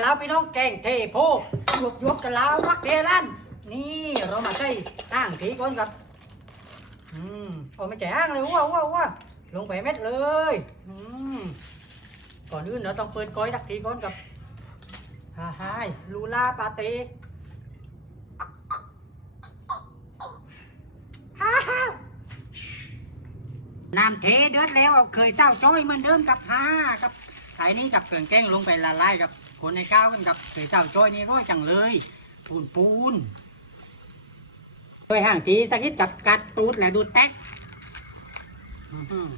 แล้วพี่น้องแกงเทโพหยวกหยวกกันแล้วรักเดียรันนี่เรามาใส่อ่างทีก่อนครับ อืมโอ้ไม่ใช่อ่างเลยว้าวว้าวว้าลงไปเม็ดเลย อืมก่อนอื่นเราต้องเปิดก้อยดักทีก่อนกับฮ่าฮ่าลูลาปาเต้ฮาฮาน้ำเทเดือดแล้วเคยเศร้าจ้อยเหมือนเดิมกับฮ่ากับไข่นี้กับเกลือแกงลงไปละลายกับ คนในก้าวกันกับเคยเศร้าจ้อยนี่ร้อยจังเลยปูนปูนโดยห่างทีสักนิดกับกัดตูดและดูดแตกอื้อหือ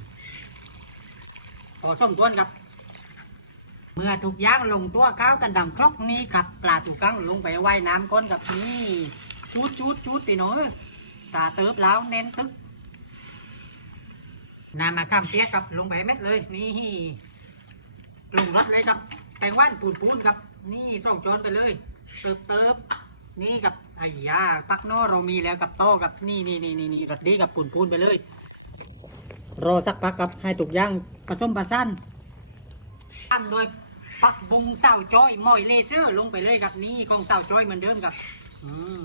พอสมควรครับ เมื่อถูกย่างลงตัวข้าวกันดังครกนี้กับปลาถูกกั้งลงไปว่ายน้ำก้นกับนี่ชูดชูดชูดไปหน่อยตาเติบแล้วเน้นตึกนำมาข้ามเปียกกับลงไปเม็ดเลยนี่ปรุงรสเลยครับ แตงว่านปูนปูนครับ นี่ส่องโจนไปเลย เติบเติบนี่กับไอ้ยาปักโนเรามีแล้วกับโต้กับนี่นี่นี่นี่นี่รสดีกับปูนปูนไปเลย รอสักพักกับให้ถูกย่างผสมผสานตามโดยปักบุงเสาจอยมอยเลเซอร์ลงไปเลยครับนี่กองเสาจอยเหมือนเดิมครับอืม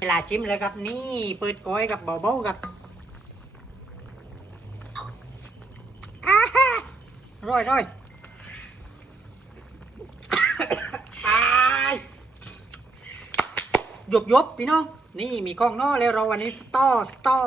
เวลาชิมเลยครับนี่เปิดก้อยกับเบาๆครับอาฮ่า ร่อยร่อยอายหยบหยบพี่น้อง นี่มีกล้องนอแล้วเราวันนี้สตอสตอ